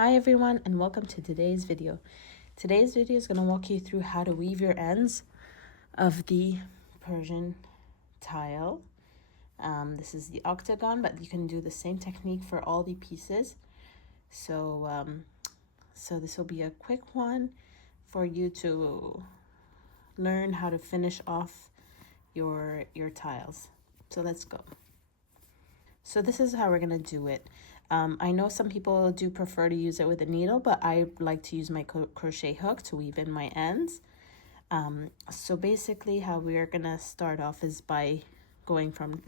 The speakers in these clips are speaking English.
Hi everyone, and welcome to today's video. Today's video is going to walk you through how to weave your ends of the Persian tile. This is the octagon, but you can do the same technique for all the pieces. So this will be a quick one for you to learn how to finish off your tiles. So let's go. So this is how we're going to do it. I know some people do prefer to use it with a needle, but I like to use my crochet hook to weave in my ends. So basically how we are going to start off is by going from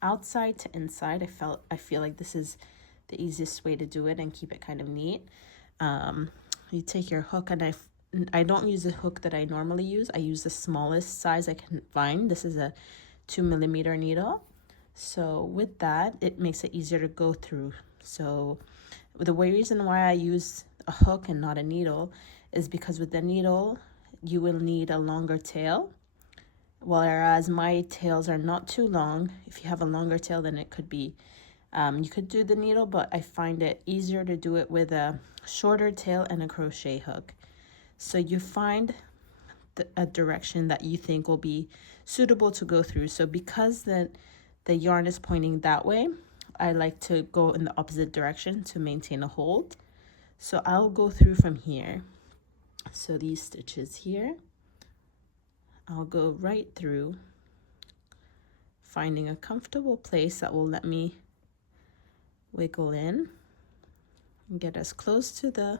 outside to inside. I feel like this is the easiest way to do it and keep it kind of neat. You take your hook, and I don't use the hook that I normally use. I use the smallest size I can find. This is a 2mm needle. So with that, it makes it easier to go through. So the reason why I use a hook and not a needle is because with the needle, you will need a longer tail. Whereas my tails are not too long. If you have a longer tail, then it could be, you could do the needle, but I find it easier to do it with a shorter tail and a crochet hook. So you find a direction that you think will be suitable to go through. So because the yarn is pointing that way, I like to go in the opposite direction to maintain a hold. So I'll go through from here. So these stitches here, I'll go right through, finding a comfortable place that will let me wiggle in and get as close to the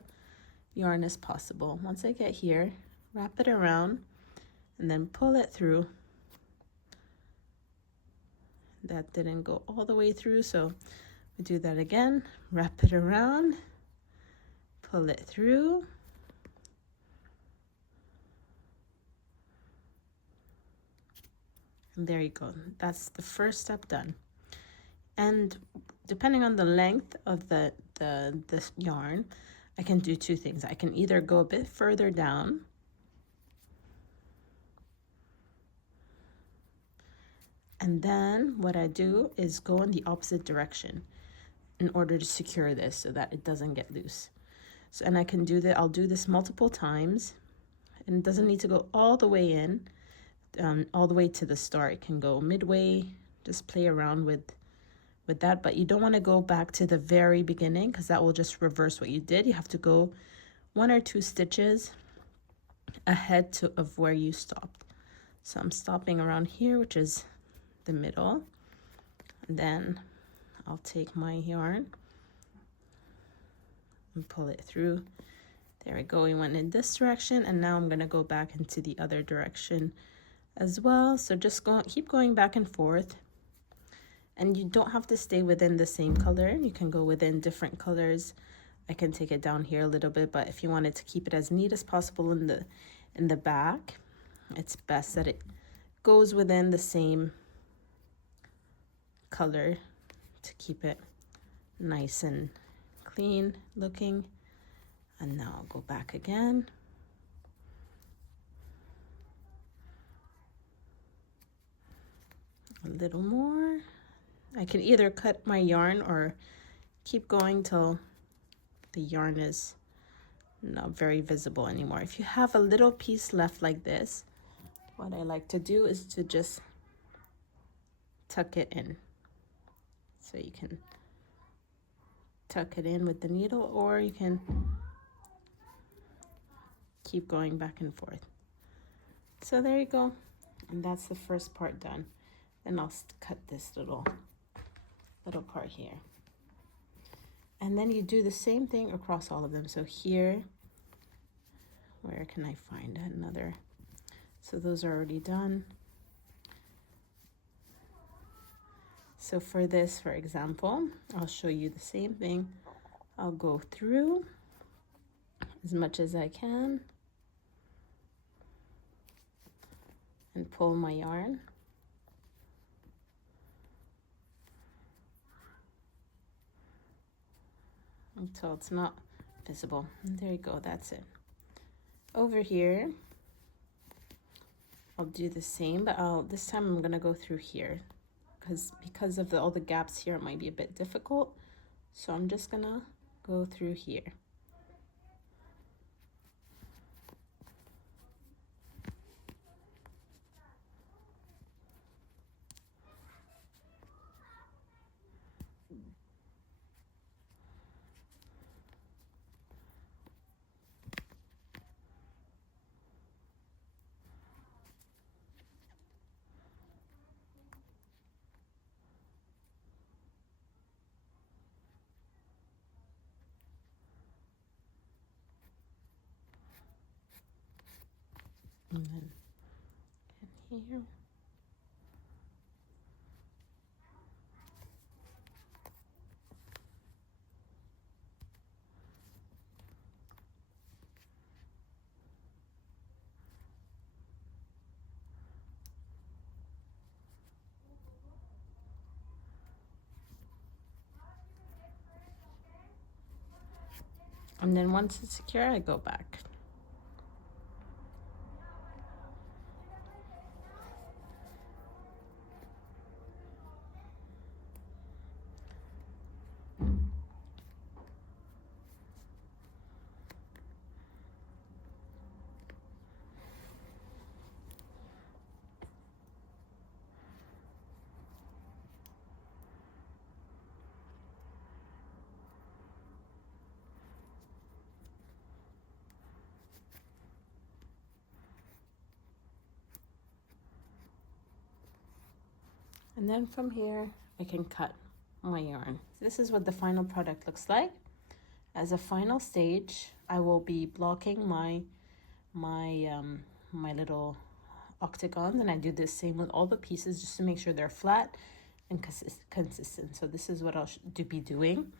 yarn as possible. Once I get here, wrap it around and then pull it through. That didn't go all the way through, so we do that again. Wrap it around, pull it through, and there you go. That's the first step done. And depending on the length of the yarn, I can do two things. I can either go a bit further down, and then what I do is go in the opposite direction in order to secure this so that it doesn't get loose. So, and I can do that. I'll do this multiple times, and it doesn't need to go all the way in, all the way to the start. It can go midway. Just play around with that, but you don't want to go back to the very beginning because that will just reverse what you did. You have to go 1 or 2 stitches ahead of where you stopped. So I'm stopping around here, which is the middle, and then I'll take my yarn and pull it through. There we go. We went in this direction, and now I'm going to go back into the other direction as well. So just keep going back and forth, and you don't have to stay within the same color. You can go within different colors. I can take it down here a little bit, but if you wanted to keep it as neat as possible in the back, it's best that it goes within the same color to keep it nice and clean looking. And now I'll go back again. A little more. I can either cut my yarn or keep going till the yarn is not very visible anymore. If you have a little piece left like this, what I like to do is to just tuck it in. So you can tuck it in with the needle, or you can keep going back and forth. So there you go. And that's the first part done. Then I'll cut this little part here. And then you do the same thing across all of them. So here, where can I find another? So those are already done. So for this, for example, I'll show you the same thing. I'll go through as much as I can and pull my yarn. Until it's not visible. And there you go, that's it. Over here, I'll do the same, but this time I'm gonna go through here. Because of all the gaps here, it might be a bit difficult. So I'm just gonna go through here. And then in here. And then once it's secure, I go back. And then from here, I can cut my yarn. This is what the final product looks like. As a final stage, I will be blocking my little octagons, and I do the same with all the pieces just to make sure they're flat and consistent. So this is what I'll be doing.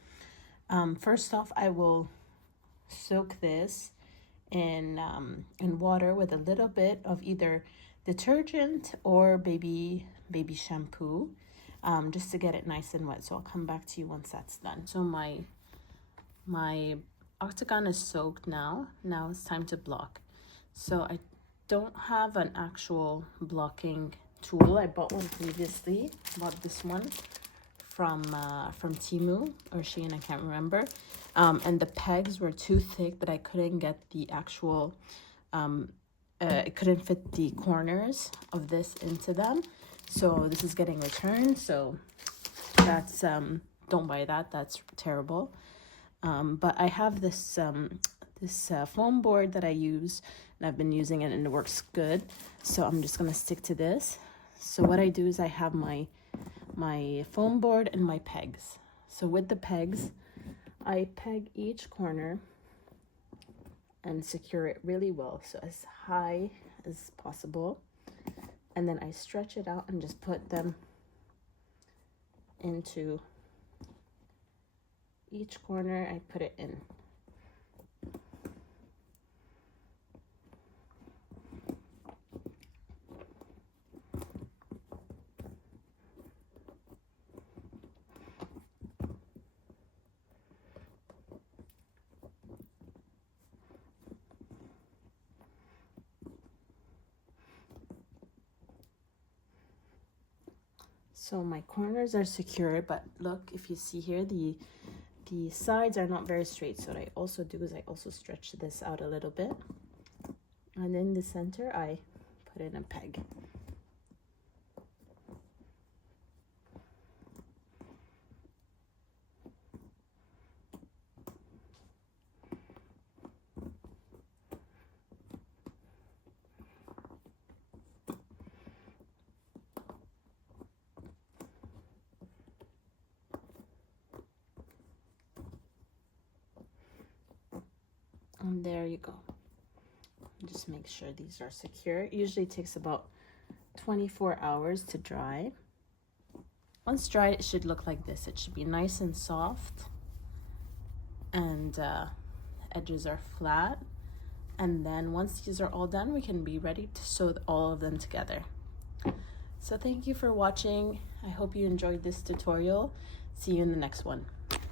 First off, I will soak this in water with a little bit of either detergent or baby shampoo, just to get it nice and wet. So I'll come back to you once that's done. So my octagon is soaked now. Now it's time to block. So I don't have an actual blocking tool. I bought one previously. Bought this one from Temu or Shein, I can't remember. And the pegs were too thick that I couldn't get the actual it couldn't fit the corners of this into them. So this is getting returned. So that's don't buy that. That's terrible. But I have this this foam board that I use, and I've been using it and it works good. So I'm just gonna stick to this. So what I do is I have my foam board and my pegs. So with the pegs, I peg each corner and secure it really well, so as high as possible. And then I stretch it out and just put them into each corner. I put it in. So my corners are secured, but look, if you see here, the sides are not very straight. So what I also do is I also stretch this out a little bit. And in the center, I put in a peg. And there you go. Just make sure these are secure. It usually takes about 24 hours to dry. Once dried, it should look like this. It should be nice and soft, and edges are flat. And then once these are all done, we can be ready to sew all of them together. So thank you for watching. I hope you enjoyed this tutorial. See you in the next one.